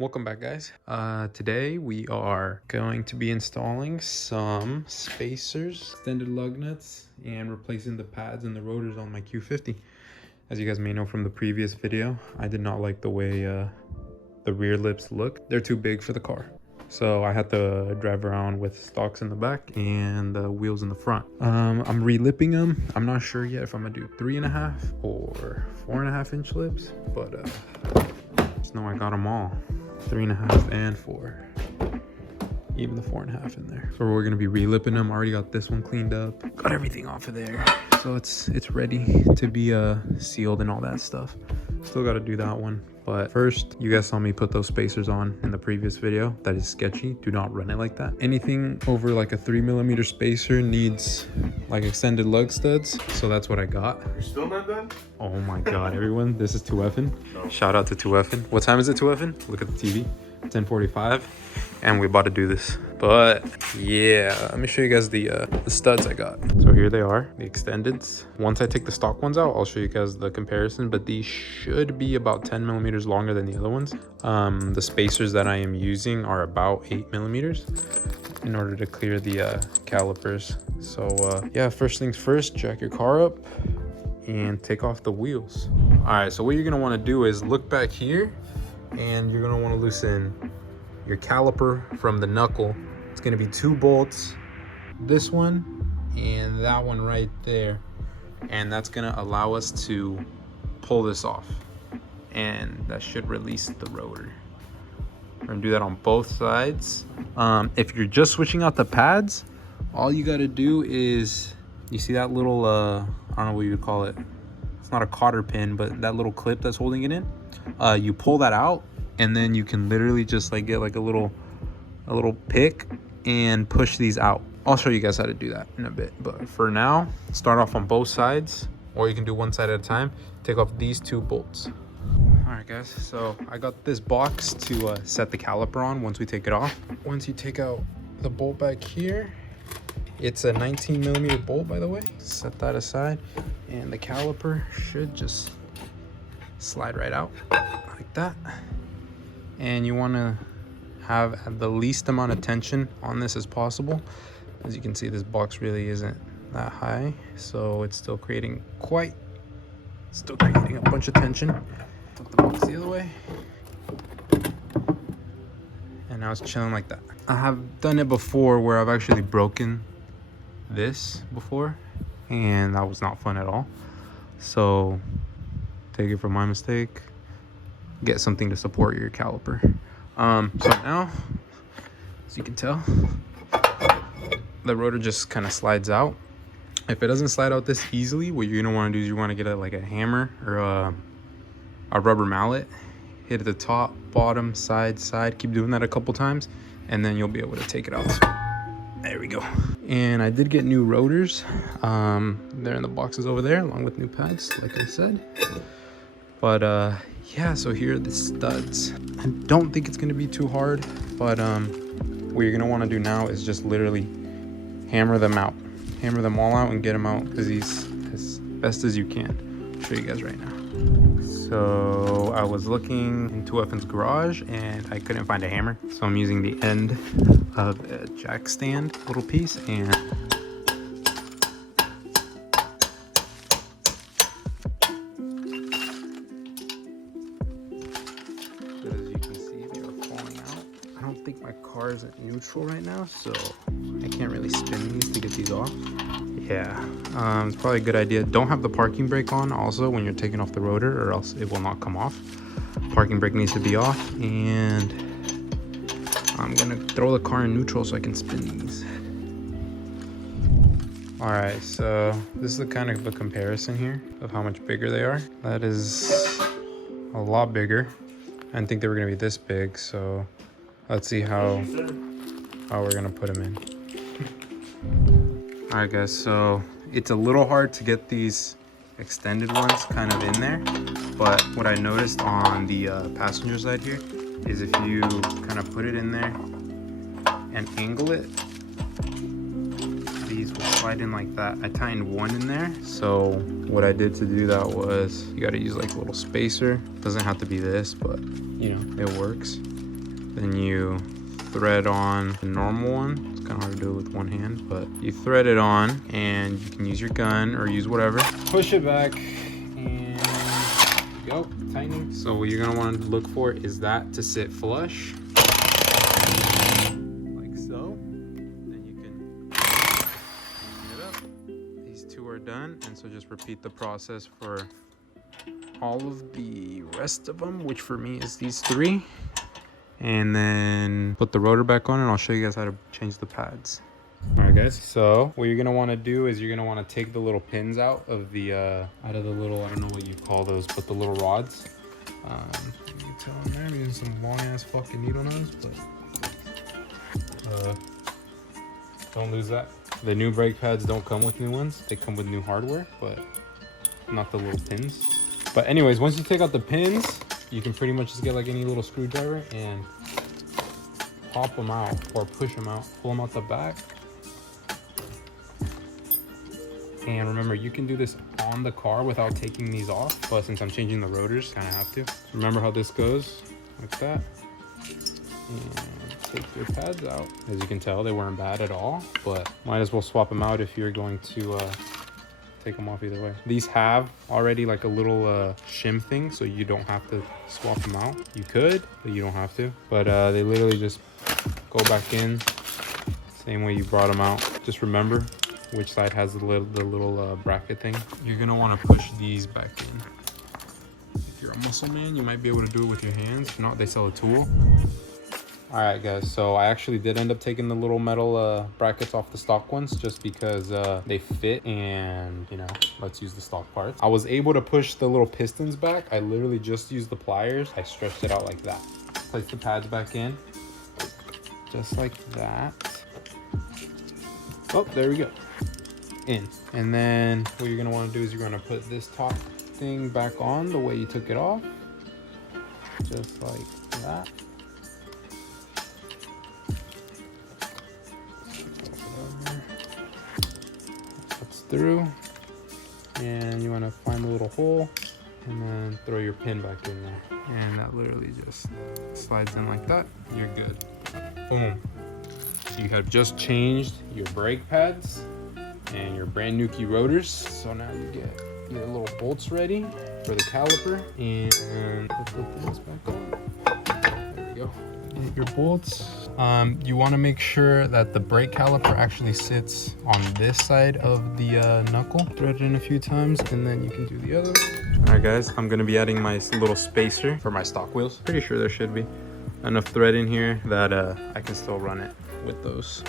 Welcome back, guys. Today we are going to be installing some spacers, extended lug nuts, and replacing the pads and the rotors on my Q50. As you guys may know from the previous video, I did not like the way the rear lips look. They're too big for the car. So I had to drive around with stocks in the back and the wheels in the front. I'm relipping them. I'm not sure yet if I'm gonna do 3.5 or 4.5 inch lips, but just know I got them all. 3.5 and 4, even the 4.5 in there. So we're gonna be relipping them. Already got this one cleaned up, got everything off of there, so it's ready to be sealed and all that stuff. Still got to do that one, but first, you guys saw me put those spacers on in the previous video. That is sketchy. Do not run it like that. Anything over like a 3mm spacer needs like extended lug studs, so that's what I got. You're still not done? Oh my god, everyone, this is 2F'ing. No. Shout out to 2F'ing. What time is it, 2F'ing? Look at the TV. 10:45, and we're about to do this. But yeah, let me show you guys the studs I got. So here they are, the extendeds. Once I take the stock ones out, I'll show you guys the comparison, but these should be about 10mm longer than the other ones. The spacers that I am using are about 8mm in order to clear the calipers. So yeah, first things first, jack your car up and take off the wheels. All right, so what you're gonna wanna do is look back here, and you're gonna wanna loosen your caliper from the knuckle. It's gonna be 2 bolts, this one and that one right there. And that's gonna allow us to pull this off. And that should release the rotor. We're gonna do that on both sides. If you're just switching out the pads, all you gotta do is, you see that little, I don't know what you would call it. It's not a cotter pin, but that little clip that's holding it in. You pull that out, and then you can literally just like get like a little pick and push these out. I'll show you guys how to do that in a bit, but for now, start off on both sides, or you can do one side at a time. Take off these 2 bolts. All right, guys, so I got this box to set the caliper on once we take it off. Once you take out the bolt back here, it's a 19mm bolt, by the way. Set that aside, and the caliper should just slide right out like that. And you want to have the least amount of tension on this as possible. As you can see, this box really isn't that high, so it's still creating a bunch of tension. Flip the box the other way, and now it's chilling like that. I have done it before where I've actually broken this before, and that was not fun at all. So take it from my mistake, get something to support your caliper. So now, as you can tell, the rotor just kind of slides out. If it doesn't slide out this easily, what you're gonna want to do is you want to get like a hammer or a rubber mallet, hit at the top, bottom, side, keep doing that a couple times, and then you'll be able to take it out. So, there we go. And I did get new rotors. They're in the boxes over there, along with new pads, like I said. But yeah, so here are the studs. I don't think it's gonna be too hard, but what you're gonna wanna do now is just literally hammer them out. Hammer them all out and get them out as best as you can. I'll show you guys right now. So I was looking in 2F'ing's garage and I couldn't find a hammer. So I'm using the end of a jack stand little piece, and I don't think my car is at neutral right now, so I can't really spin these to get these off. Yeah, it's probably a good idea. Don't have the parking brake on also when you're taking off the rotor, or else it will not come off. Parking brake needs to be off, and I'm gonna throw the car in neutral so I can spin these. All right, so this is the kind of a comparison here of how much bigger they are. That is a lot bigger. I didn't think they were gonna be this big, so let's see how we're gonna put them in. All right, guys, so it's a little hard to get these extended ones kind of in there, but what I noticed on the passenger side here is if you kind of put it in there and angle it, these will slide in like that. I tightened one in there, so what I did to do that was, you got to use like a little spacer. Doesn't have to be this, but you know, it works. Then you thread on the normal one. It's kind of hard to do it with one hand, but you thread it on and you can use your gun or use whatever. Push it back and go, tightening. So what you're gonna want to look for is that to sit flush. Like so. Then you can clean it up. These two are done, and so just repeat the process for all of the rest of them, which for me is these three. And then put the rotor back on and I'll show you guys how to change the pads. All right guys, so what you're gonna want to do is you're gonna want to take the little pins out of the little, I don't know what you call those, but the little rods. You can tell them there, I'm using some long ass fucking needle nose, but don't lose that. The new brake pads don't come with new ones, they come with new hardware, but not the little pins. But anyways, once you take out the pins, you can pretty much just get like any little screwdriver and pop them out or push them out, pull them out the back. And remember, you can do this on the car without taking these off, but since I'm changing the rotors, kind of have to. So remember how this goes, like that. And take your pads out. As you can tell, they weren't bad at all, but might as well swap them out if you're going to take them off either way. These have already like a little shim thing, so you don't have to swap them out. You could, but you don't have to. But they literally just go back in same way you brought them out. Just remember which side has the little bracket thing. You're gonna want to push these back in. If you're a muscle man, you might be able to do it with your hands. If not, they sell a tool. All right guys, so I actually did end up taking the little metal brackets off the stock ones just because they fit, and you know, let's use the stock parts. I was able to push the little pistons back. I literally just used the pliers. I stretched it out like that. Place the pads back in, just like that. Oh, there we go. In. And then what you're gonna want to do is you're gonna put this top thing back on the way you took it off, just like that. Through, and you want to find the little hole and then throw your pin back in there, and that literally just slides in like that. You're good. Boom. So you have just changed your brake pads and your brand new key rotors. So now you get your little bolts ready for the caliper, and let's put this back on. There we go. Get your bolts. You want to make sure that the brake caliper actually sits on this side of the knuckle. Thread it in a few times, and then you can do the other. All right guys, I'm going to be adding my little spacer for my stock wheels. Pretty sure there should be enough thread in here that I can still run it with those.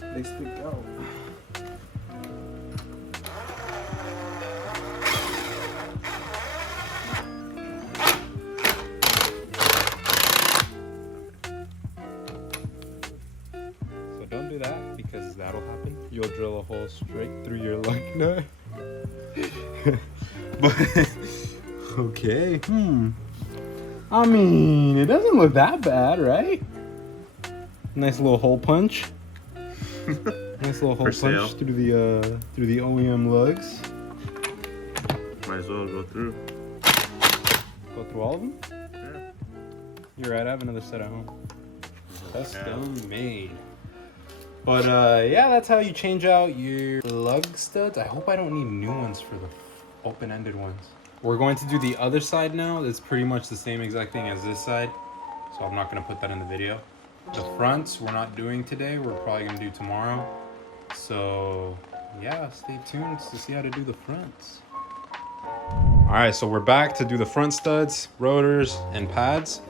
They stick out. Don't do that, because that'll happen. You'll drill a hole straight through your lug nut. But okay. I mean, it doesn't look that bad, right? Nice little hole punch. Nice little hole punch through the OEM lugs. Might as well go through. Go through all of them? Yeah. You're right, I have another set at home. Custom made. But yeah, that's how you change out your lug studs. I hope I don't need new ones for the open-ended ones. We're going to do the other side now. It's pretty much the same exact thing as this side, so I'm not going to put that in the video. The fronts we're not doing today. We're probably going to do tomorrow. So yeah, stay tuned to see how to do the fronts. All right, so we're back to do the front studs, rotors, and pads.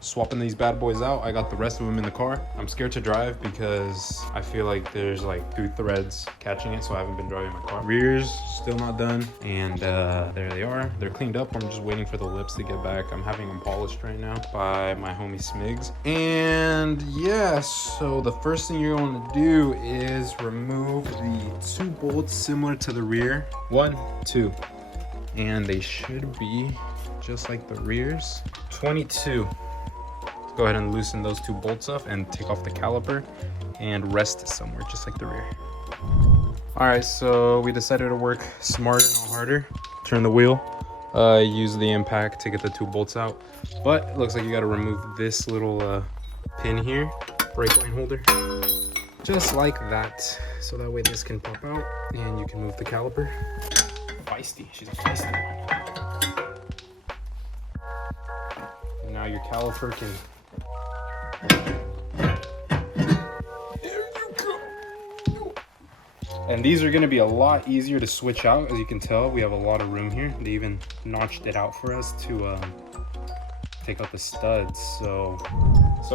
Swapping these bad boys out. I got the rest of them in the car. I'm scared to drive because I feel like there's like 2 threads catching it, so I haven't been driving my car. Rears still not done, and there they are. They're cleaned up. I'm just waiting for the lips to get back. I'm having them polished right now by my homie Smigs. And yeah, so the first thing you're going to do is remove the 2 bolts similar to the rear. 1, 2, and they should be just like the rears. 22. Go ahead and loosen those 2 bolts off and take off the caliper and rest it somewhere, just like the rear. All right, so we decided to work smarter, not harder. turn the wheel. Use the impact to get the 2 bolts out. But it looks like you got to remove this little pin here, brake line holder, just like that. So that way this can pop out and you can move the caliper. Feisty, she's a feisty one. And now your caliper can. There you go. And these are going to be a lot easier to switch out. As you can tell, we have a lot of room here. They even notched it out for us to take out the studs. So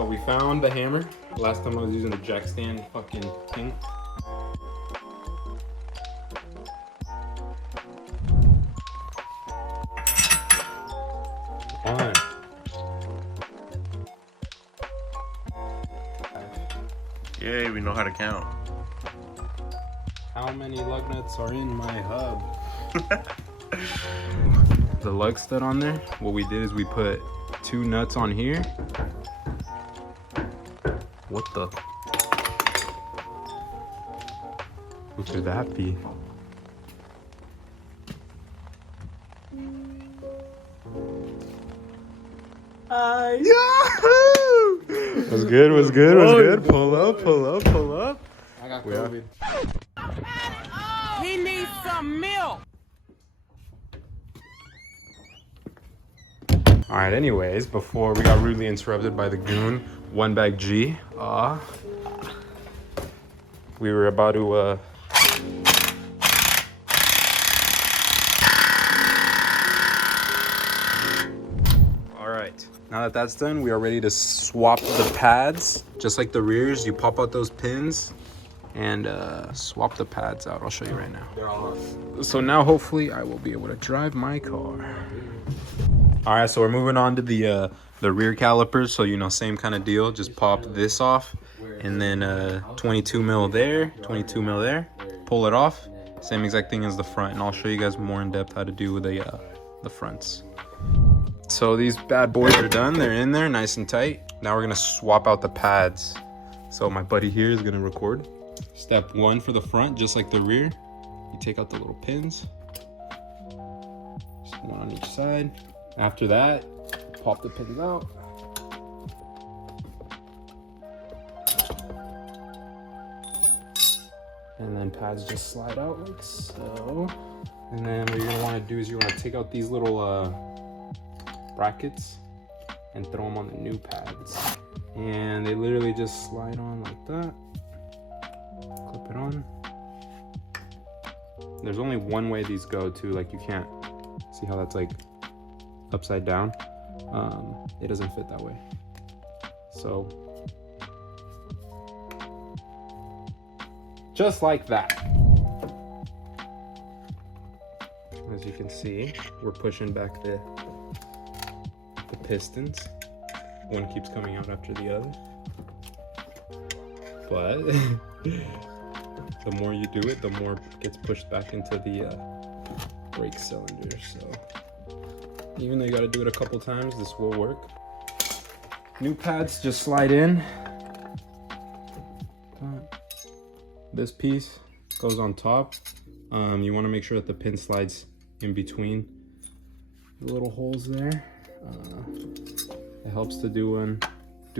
we found the hammer. Last time I was using the jack stand fucking thing. One. Yay, we know how to count. How many lug nuts are in my hub? The lug stud on there, what we did is we put 2 nuts on here. What the? What could that be? Yahoo! Was good, was good, was good. Pull up, pull up, pull up. I got COVID. He needs some milk. All right, anyways, before we got rudely interrupted by the goon, One Bag G, we were about to, all right, now that that's done, we are ready to swap the pads. Just like the rears, you pop out those pins and swap the pads out. I'll show you right now. They're all on. So now hopefully I will be able to drive my car. All right, so we're moving on to the rear calipers. So, you know, same kind of deal. Just pop this off and then 22 mil there, 22 mil there. Pull it off. Same exact thing as the front. And I'll show you guys more in depth how to do the fronts. So these bad boys are done. They're in there nice and tight. Now we're going to swap out the pads. So my buddy here is going to record. Step 1 for the front, just like the rear. You take out the little pins. Just 1 on each side. After that, pop the pins out. And then pads just slide out like so. And then what you're gonna wanna do is you wanna take out these little brackets and throw them on the new pads. And they literally just slide on like that. Clip it on. There's only one way these go too, like you can't see how that's like upside down. It doesn't fit that way. So just like that. As you can see, we're pushing back the pistons. One keeps coming out after the other. But the more you do it, the more it gets pushed back into the brake cylinder. So even though you got to do it a couple times, this will work. New pads just slide in. This piece goes on top. You want to make sure that the pin slides in between the little holes there. It helps to do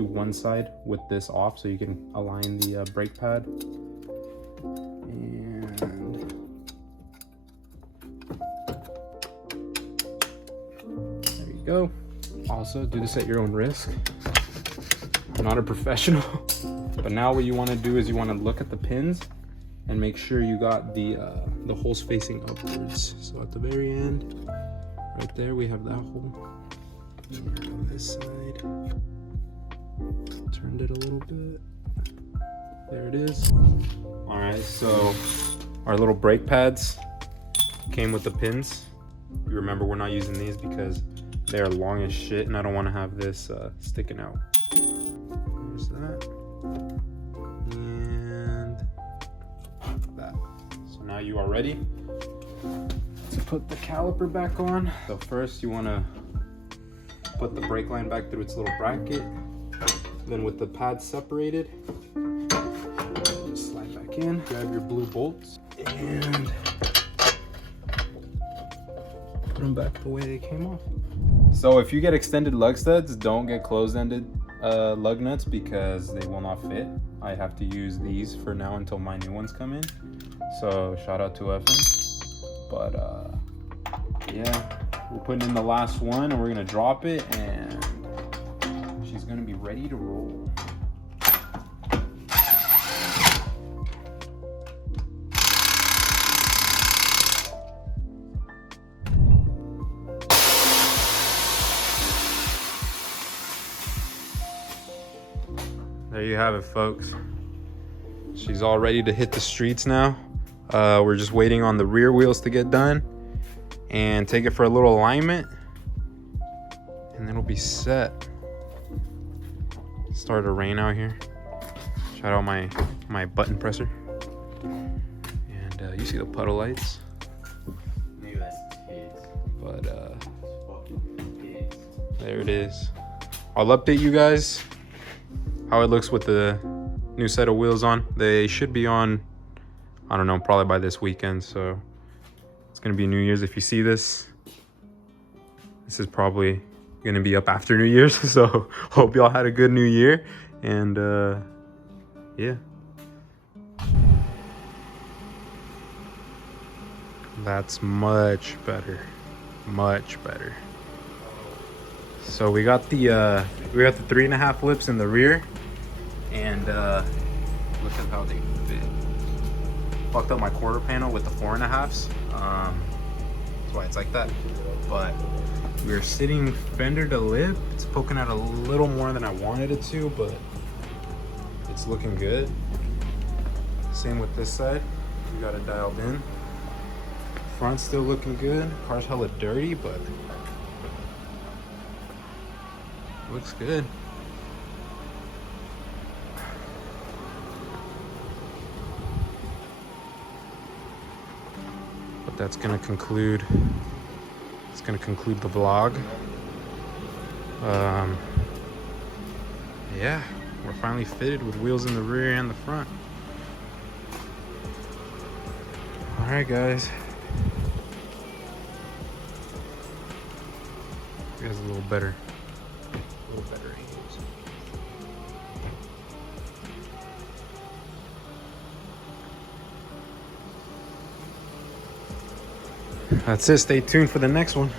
one side with this off so you can align the brake pad. And there you go. Also, do this at your own risk. I'm not a professional. But now what you want to do is you want to look at the pins and make sure you got the holes facing upwards. So at the very end, right there, we have that hole. On this side, turned it a little bit. There it is. All right, so our little brake pads came with the pins. You remember we're not using these because they're long as shit and I don't want to have this sticking out. There's that. And that. So now you are ready to put the caliper back on. So first you want to put the brake line back through its little bracket. Then with the pads separated, just slide back in. Grab your blue bolts and put them back the way they came off. So if you get extended lug studs, don't get closed-ended lug nuts because they will not fit. I have to use these for now until my new ones come in. So shout out to Evan. But yeah, we're putting in the last one and we're gonna drop it and she's gonna be ready to roll. There you have it, folks. She's all ready to hit the streets now. We're just waiting on the rear wheels to get done and take it for a little alignment and then it'll be set. It started to rain out here. Shout out my button presser. And you see the puddle lights. But there it is. I'll update you guys how it looks with the new set of wheels on. They should be on, I don't know, probably by this weekend. So it's gonna be New Year's. If you see this, this is probably gonna be up after New Year's. So hope y'all had a good New Year. And yeah. That's much better. Much better. So we got the 3.5 lips in the rear, and look at how they fit. Fucked up my quarter panel with the 4.5s. That's why it's like that. But we're sitting fender to lip. It's poking out a little more than I wanted it to, but it's looking good. Same with this side. We got it dialed in. Front's still looking good. Car's hella dirty, but looks good. But that's gonna conclude. It's gonna conclude the vlog. Yeah, we're finally fitted with wheels in the rear and the front. All right, guys. You guys a little better. That's it. Stay tuned for the next one.